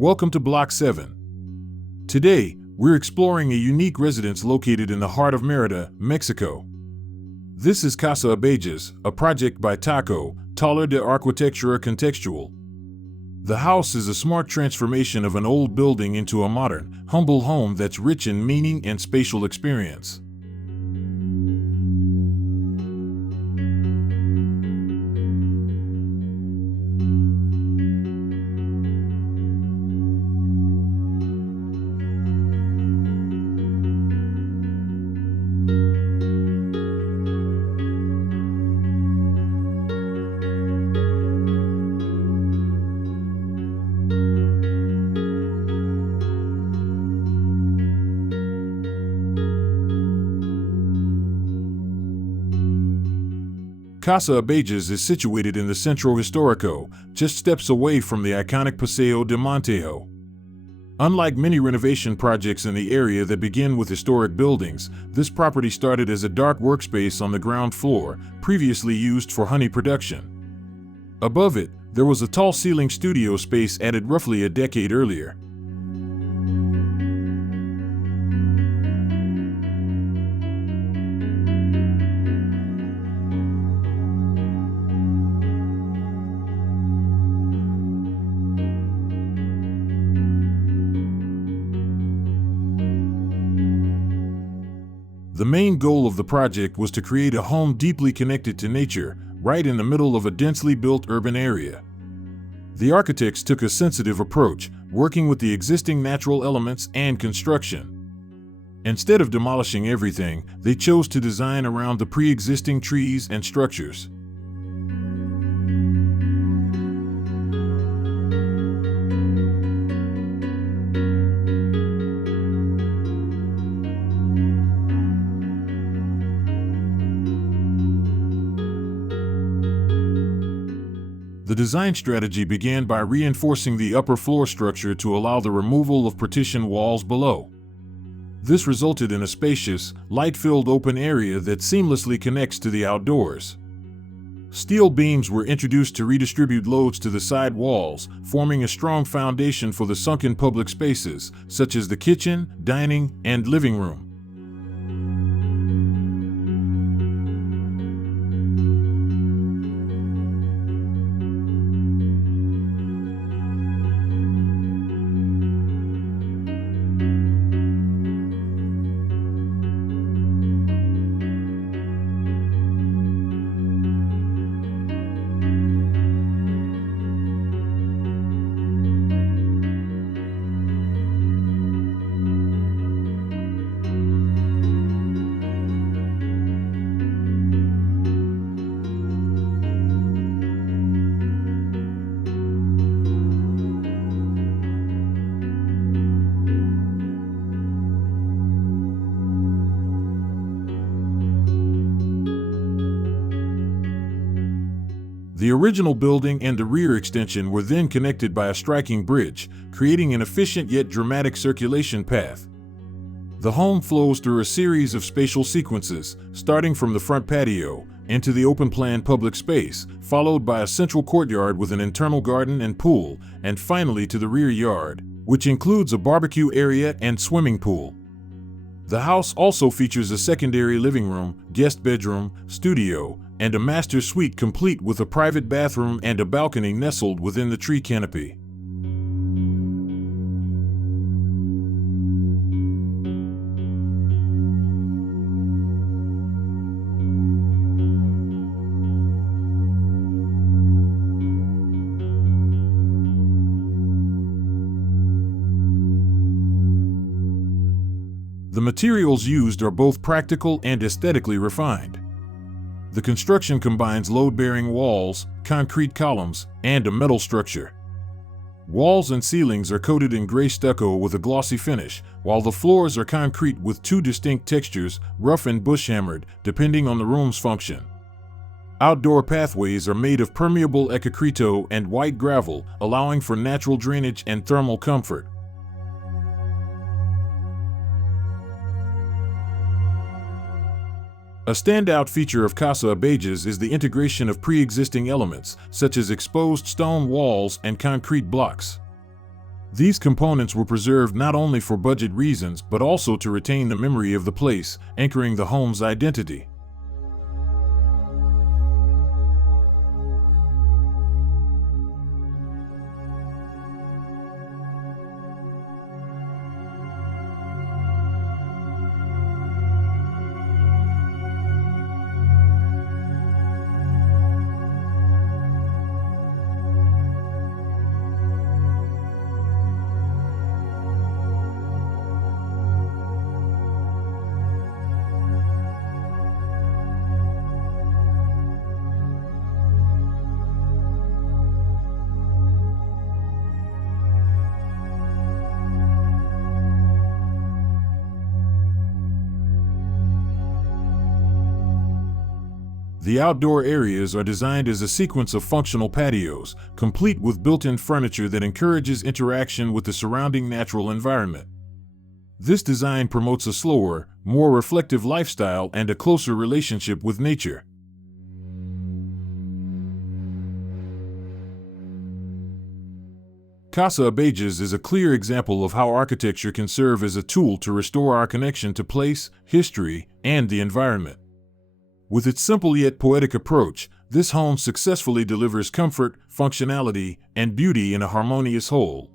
Welcome to Block 7. Today, we're exploring a unique residence located in the heart of Mérida, Mexico. This is Casa Abejas, a project by Taller de Arquitectura Contextual. The house is a smart transformation of an old building into a modern, humble home that's rich in meaning and spatial experience. Casa Abejas is situated in the Centro Histórico, just steps away from the iconic Paseo de Montejo. Unlike many renovation projects in the area that begin with historic buildings, this property started as a dark workspace on the ground floor, previously used for honey production. Above it, there was a tall ceiling studio space added roughly a decade earlier. The main goal of the project was to create a home deeply connected to nature, right in the middle of a densely built urban area. The architects took a sensitive approach, working with the existing natural elements and construction. Instead of demolishing everything, they chose to design around the pre-existing trees and structures. The design strategy began by reinforcing the upper floor structure to allow the removal of partition walls below. This resulted in a spacious, light-filled open area that seamlessly connects to the outdoors. Steel beams were introduced to redistribute loads to the side walls, forming a strong foundation for the sunken public spaces, such as the kitchen, dining, and living room. The original building and the rear extension were then connected by a striking bridge, creating an efficient yet dramatic circulation path. The home flows through a series of spatial sequences, starting from the front patio, into the open-plan public space, followed by a central courtyard with an internal garden and pool, and finally to the rear yard, which includes a barbecue area and swimming pool. The house also features a secondary living room, guest bedroom, studio, and a master suite complete with a private bathroom and a balcony nestled within the tree canopy. The materials used are both practical and aesthetically refined. The construction combines load-bearing walls, concrete columns, and a metal structure. Walls and ceilings are coated in gray stucco with a glossy finish, while the floors are concrete with two distinct textures, rough and bush-hammered, depending on the room's function. Outdoor pathways are made of permeable concreto and white gravel, allowing for natural drainage and thermal comfort. A standout feature of Casa Abejas is the integration of pre-existing elements, such as exposed stone walls and concrete blocks. These components were preserved not only for budget reasons but also to retain the memory of the place, anchoring the home's identity. The outdoor areas are designed as a sequence of functional patios, complete with built-in furniture that encourages interaction with the surrounding natural environment. This design promotes a slower, more reflective lifestyle and a closer relationship with nature. Casa Abejas is a clear example of how architecture can serve as a tool to restore our connection to place, history, and the environment. With its simple yet poetic approach, this home successfully delivers comfort, functionality, and beauty in a harmonious whole.